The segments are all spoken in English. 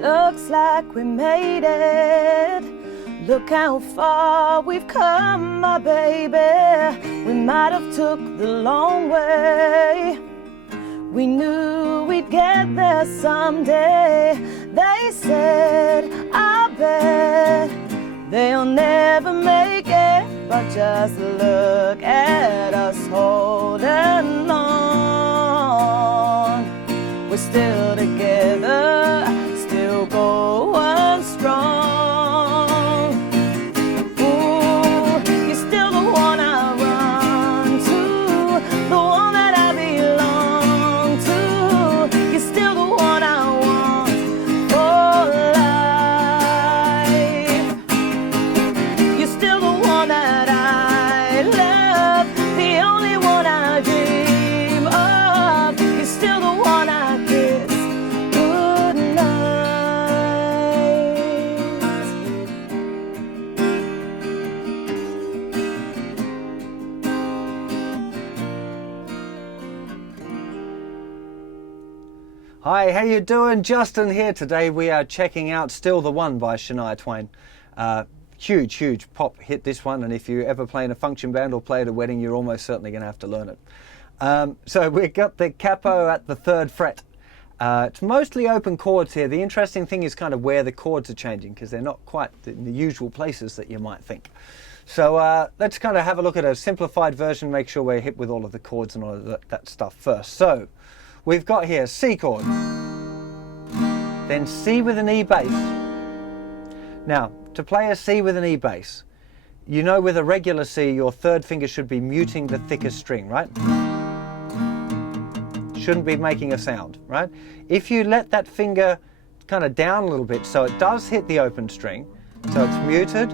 Looks like we made it. Look how far we've come, my baby. We might have took the long way. We knew we'd get there someday. They said, I bet they'll never make it. But just look at us holding on. We're still together, still going strong. Ooh, you're still the one I run to, the one that I belong to. You're still the one I want for life. You're still the one that I love, the only one I dream of. You're still the one I kiss goodnight. Hi, how you doing? Justin here. Today we are checking out Still the One by Shania Twain. Huge pop hit, this one, and if you ever play in a function band or play at a wedding, you're almost certainly going to have to learn it. So we've got the capo at the 3rd fret. It's mostly open chords here. The interesting thing is kind of where the chords are changing, because they're not quite in the usual places that you might think. So let's kind of have a look at a simplified version, make sure we're hip with all of the chords and all of that stuff first. So we've got here C chord, then C with an E bass. Now, to play a C with an E bass, you know with a regular C, your 3rd finger should be muting the thickest string, right? Shouldn't be making a sound, right? If you let that finger kind of down a little bit so it does hit the open string, so it's muted,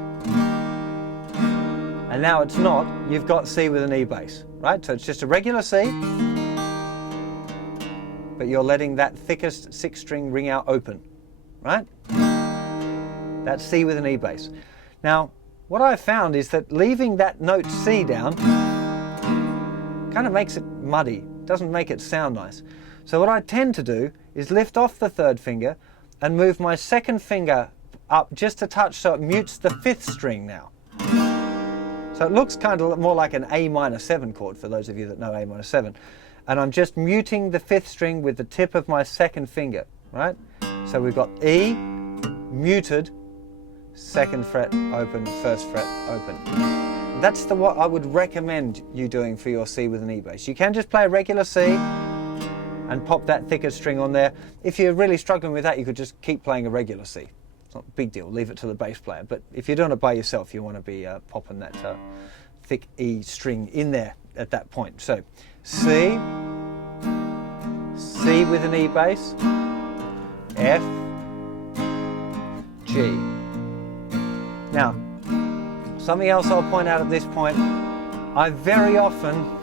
and now it's not, you've got C with an E bass, right? So it's just a regular C, but you're letting that thickest 6th string ring out open, right? That's C with an E bass. Now, what I've found is that leaving that note C down kind of makes it muddy, doesn't make it sound nice. So what I tend to do is lift off the 3rd finger and move my 2nd finger up just a touch so it mutes the 5th string now. So it looks kind of more like an A minor 7 chord for those of you that know A minor 7. And I'm just muting the 5th string with the tip of my 2nd finger, right? So we've got E, muted, 2nd fret open, 1st fret open. That's what I would recommend you doing for your C with an E bass. You can just play a regular C and pop that thicker string on there. If you're really struggling with that, you could just keep playing a regular C. It's not a big deal, leave it to the bass player. But if you're doing it by yourself, you want to be popping that thick E string in there at that point. So C, C with an E bass, F, G. Now, something else I'll point out at this point, I very often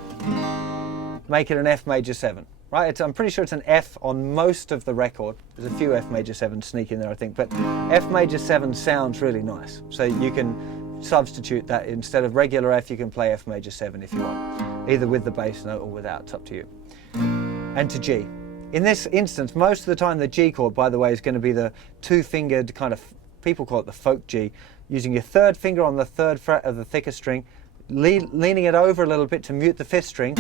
make it an F major 7, right? I'm pretty sure it's an F on most of the record. There's a few F major 7s sneak in there, I think, but F major 7 sounds really nice. So you can substitute that. Instead of regular F, you can play F major 7 if you want, either with the bass note or without, it's up to you. And to G. In this instance, most of the time the G chord, by the way, is going to be the 2-fingered kind of, people call it the folk G, using your 3rd finger on the 3rd fret of the thicker string, leaning it over a little bit to mute the 5th string,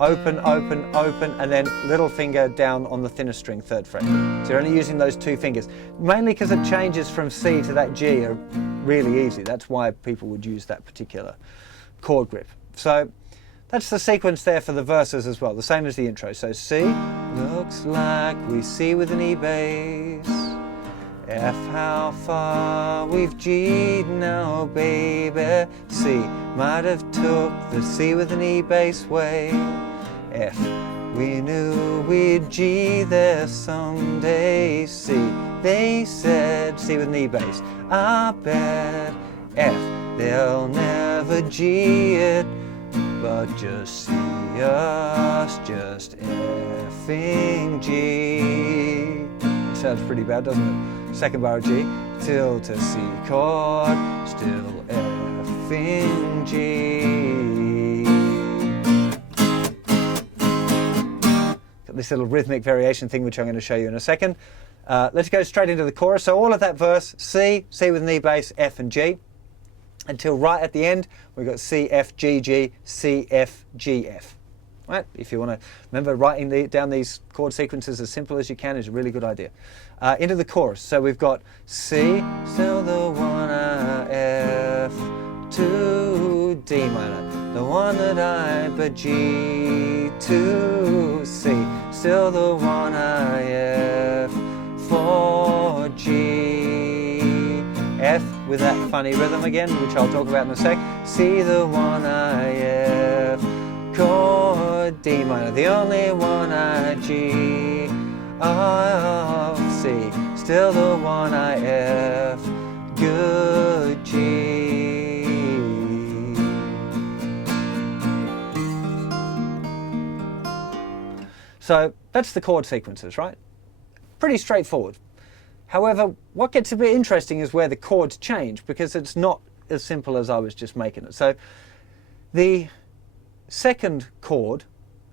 open, open, open, and then little finger down on the thinner string, 3rd fret. So you're only using those 2 fingers, mainly because it changes from C to that G are really easy. That's why people would use that particular chord grip. So that's the sequence there for the verses as well, the same as the intro. So C, looks like we C with an E bass, F, how far we've G'd now, baby. C, might have took the C with an E bass way. F, we knew we'd G there someday. C, they said, C with an E bass, I bet. F, they'll never G it, but just see us, just F'ing G. It sounds pretty bad, doesn't it? 2nd bar of G, till to C chord, still F'ing G. Got this little rhythmic variation thing, which I'm going to show you in a second. Let's go straight into the chorus. So all of that verse, C, C with an E bass, F and G, until right at the end, we've got C, F, G, G, C, F, G, F. Right? If you want to remember, writing down these chord sequences as simple as you can is a really good idea. Into the chorus. So we've got C, still the one, F, to D minor, the one that I, but G, to C, still the one I, F, for G, F with that funny rhythm again, which I'll talk about in a sec, C the one I, F, chord D minor, the only one I, G, of C, still the one I, F, good G. So that's the chord sequences, right? Pretty straightforward. However, what gets a bit interesting is where the chords change, because it's not as simple as I was just making it. So the second chord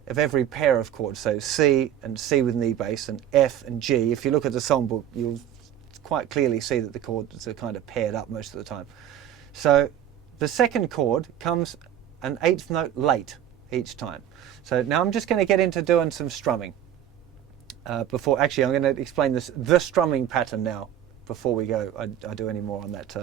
of every pair of chords, so C and C with an E bass and F and G, if you look at the songbook, you'll quite clearly see that the chords are kind of paired up most of the time. So the second chord comes an eighth note late each time. So now I'm just going to get into doing some strumming. Before, actually, I'm going to explain the strumming pattern now before we go. I do any more on that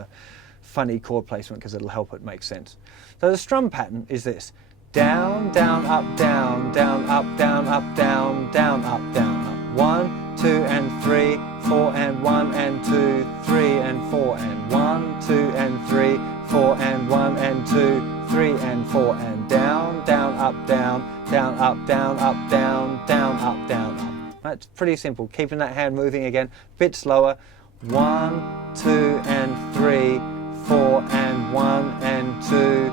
funny chord placement, because it'll help it make sense. So the strum pattern is this: down, down, up, down, down, up, down, up, down, down, up, down, up. 1, 2 and 3, 4 and 1 and 2, 3 and 4 and 1, 2 and 3, 4 and 1 and 2, 3 and 4 and down, down, up, down, down, up, down, up, down, down, up, down, up. It's pretty simple. Keeping that hand moving again, a bit slower. 1, 2 and 3, 4 and 1 and 2,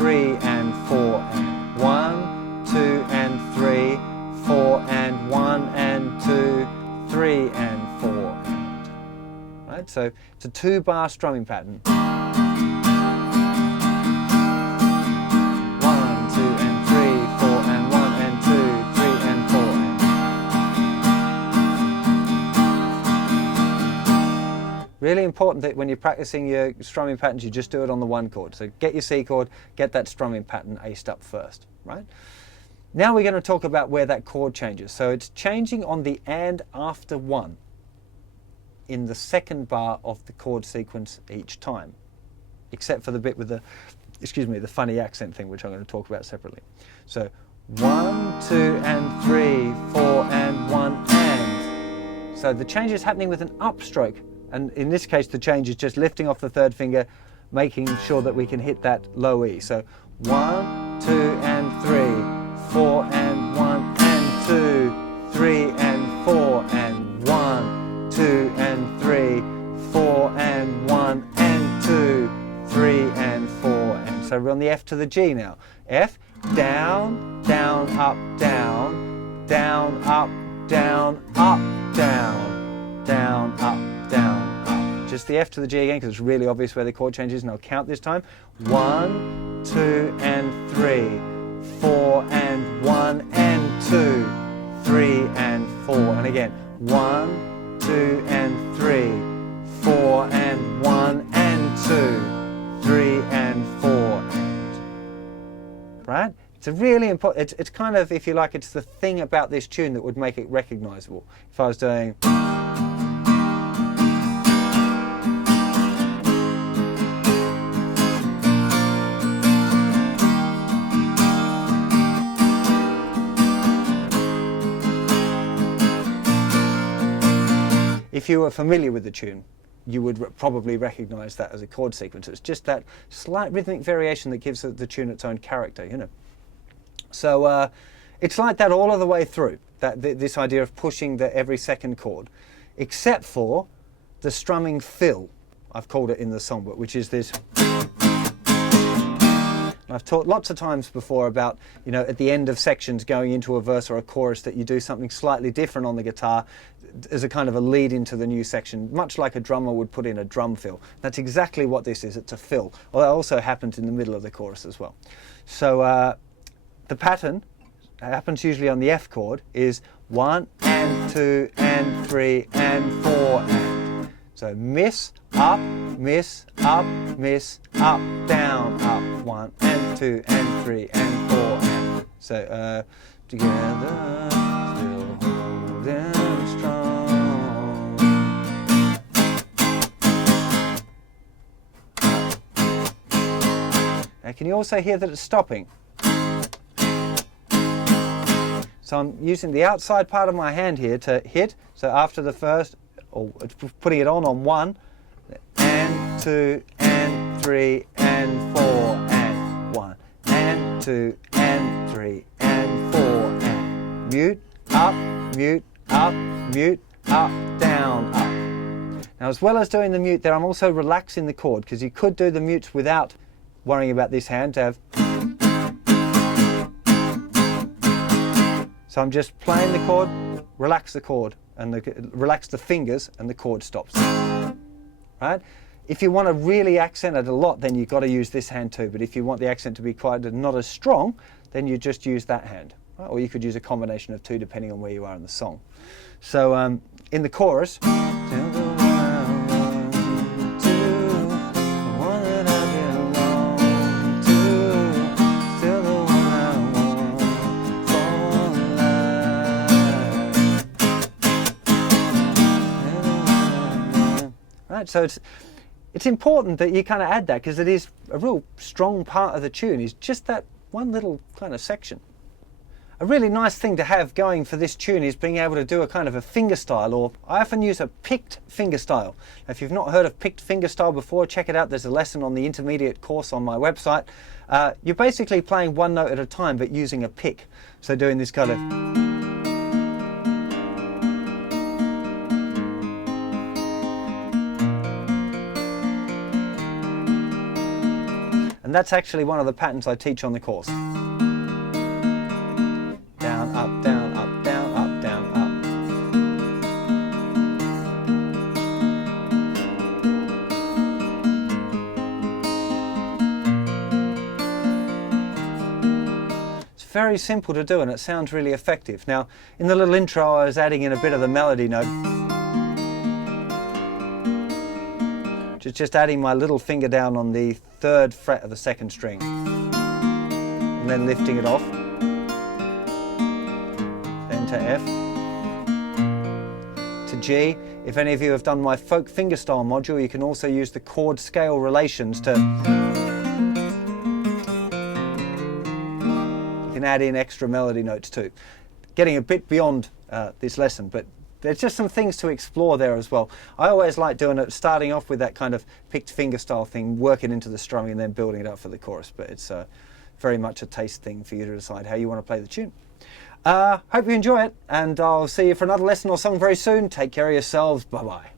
3 and 4 and 1, 2 and 3, 4 and 1 and 2, 3 and 4 and. Right? So it's a 2-bar strumming pattern. 1, 2 and 3, 4 and 1 and 2, 3 and 4 and. Really important that when you're practicing your strumming patterns, you just do it on the one chord. So get your C chord, get that strumming pattern aced up first, right? Now we're going to talk about where that chord changes. So it's changing on the and after 1 in the second bar of the chord sequence each time, except for the bit with the, the funny accent thing, which I'm going to talk about separately. So 1, 2 and 3, 4 and 1 and. So the change is happening with an upstroke. And in this case, the change is just lifting off the third finger, making sure that we can hit that low E. So 1, 2 and 3, 4 and 1 and 2, 3 and 4 and 1, 2 and 3, 4 and 1 and 2, 3 and 4 and. So we're on the F to the G now. F, down, down, up, down, down, up, down, up, down, down, up, down, up. Just the F to the G again, because it's really obvious where the chord change is, and I'll count this time. 1, 2 and 3, 4 and 1 and 2, 3 and 4. And again, 1, 2 and 3, 4 and 1 and 2, 3 and 4 and. Right? It's a really important, it's kind of, if you like, it's the thing about this tune that would make it recognizable. If I was doing. If you were familiar with the tune, you would probably recognize that as a chord sequence. It's just that slight rhythmic variation that gives the tune its own character, you know. So it's like that all of the way through, this idea of pushing every second chord, except for the strumming fill, I've called it in the songbook, which is this. I've taught lots of times before about, you know, at the end of sections going into a verse or a chorus that you do something slightly different on the guitar as a kind of a lead into the new section, much like a drummer would put in a drum fill. That's exactly what this is. It's a fill. Well, that also happens in the middle of the chorus as well. So the pattern happens usually on the F chord is 1 and 2 and 3 and 4 and. So miss, up, miss, up, miss, up, down, up. 1 and 2 and 3 and 4 and. So together, still holding strong. Now can you also hear that it's stopping? So I'm using the outside part of my hand here to hit. So after the first, or putting it on 1, and 2 and 3 and 4 and 1 and 2 and 3 and 4 and mute, up, mute, up, mute, up, down, up. Now as well as doing the mute there, I'm also relaxing the chord, because you could do the mutes without worrying about this hand to have. So I'm just playing the chord, relax the chord, and relax the fingers, and the chord stops. Right? If you want to really accent it a lot, then you've got to use this hand too. But if you want the accent to be quite not as strong, then you just use that hand. Right? Or you could use a combination of two depending on where you are in the song. So in the chorus, so it's important that you kind of add that, because it is a real strong part of the tune, is just that one little kind of section. A really nice thing to have going for this tune is being able to do a kind of a fingerstyle, or I often use a picked fingerstyle. If you've not heard of picked fingerstyle before, check it out. There's a lesson on the intermediate course on my website. You're basically playing one note at a time but using a pick. So doing this kind of. And that's actually one of the patterns I teach on the course. Down, up, down, up, down, up, down, up. It's very simple to do, and it sounds really effective. Now, in the little intro, I was adding in a bit of the melody note. Just adding my little finger down on the 3rd fret of the 2nd string, and then lifting it off, then to F, to G. If any of you have done my folk fingerstyle module, you can also use the chord scale relations to. You can add in extra melody notes too. Getting a bit beyond this lesson, but there's just some things to explore there as well. I always like doing it, starting off with that kind of picked fingerstyle thing, working into the strumming, and then building it up for the chorus. But it's very much a taste thing for you to decide how you want to play the tune. Hope you enjoy it, and I'll see you for another lesson or song very soon. Take care of yourselves. Bye-bye.